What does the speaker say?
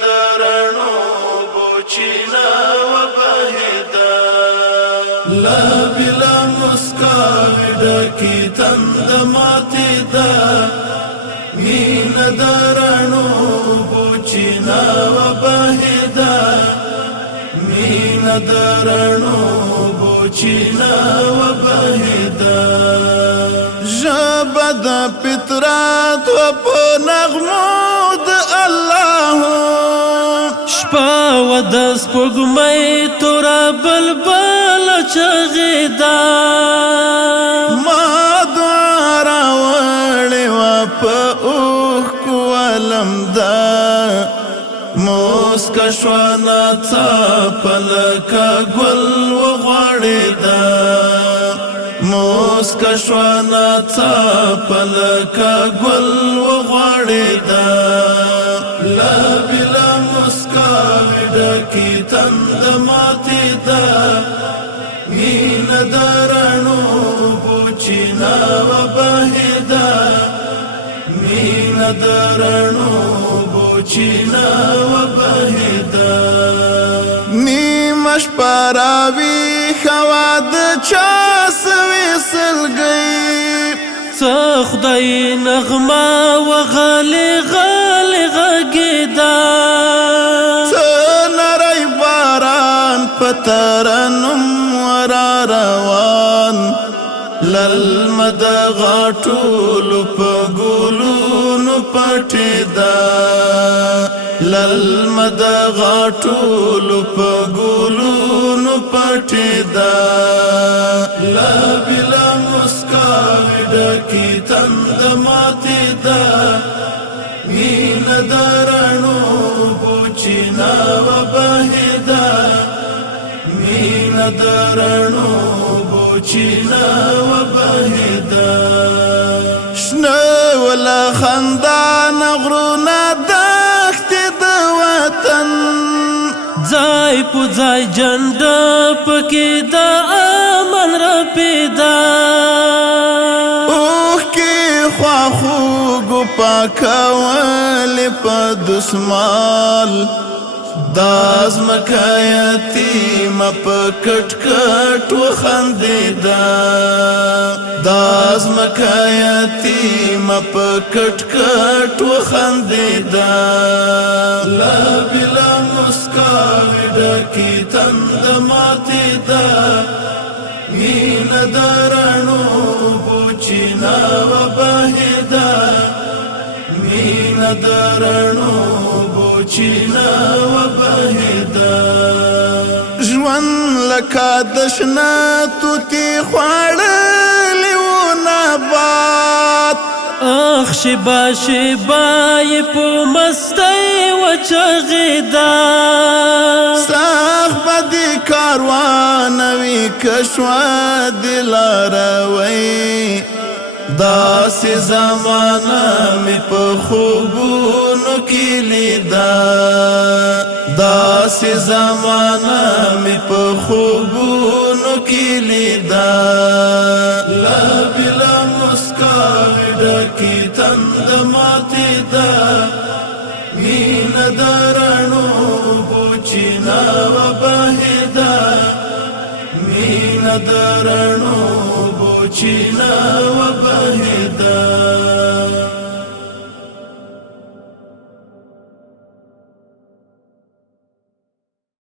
درنو بوچینا و بهدا لا بلا مسکاوی ډکی تند ماتی دا مین درنو بوچینا و بهدا مین درنو بوچینا و بهدا جبد پترات و په نغمو د الله شپه و د سپوږمۍ تورا بلبل چغېدا ما دعا راوړې وه په اوښکو علمده موسکه شوه ناڅاپه لکه ګل وغوړېده موسکه شوه ناڅاپه لکه ګل وغوړېده لا بلا مسکاوی ډکي تند ماتې ده مینه د رڼو بوچینا وبهېده مینه د رڼو بوچینا وبهېده نیمه شپه راویښه وه د چا سوې سلګۍ څه خدای نغمه و غلې غلې غږېدا څه نری باران په ترنم ورا روان للمه د غاټولو په ګلونو پټېده للمه د غاټولو په ګلونو پټېده لا بلا مسکاوی ډکي تند ماتې ده مینه د رڼو بوچینا وبهېده مینه د رڼو بوچینا وبهېده شنه وله خندانه غرونه دښتې د وطن ځای په ځای جنډه پکې د امن رپېدا اوښکې خواخوږو پاکولې په دسمال دا ځمکه یتیمه په کټ کټ وخندېده دا ځمکه یتیمه په کټ کټ وخندېده لا بلا مسکاوی ډکي تند ماتې ده مینه د رڼو بوچینا وبهېده مینه د رڼو بوچینا وبهېده ژوند لکه د شنه توتې خوړلی و نبات اخ شیبه شیبه یې په مستۍ وچغېدا سخت به دې کاروان وي که شوه دې لاروی داسې زمانه مې په خوبونو کې لیده داسې زمانه مې په خوبونو کې لیده لا بلا مسکاوی ډکي تند ماتې ده مینه د رڼو بوچینا وبهېده مینه د رڼو بوچینا وبهېده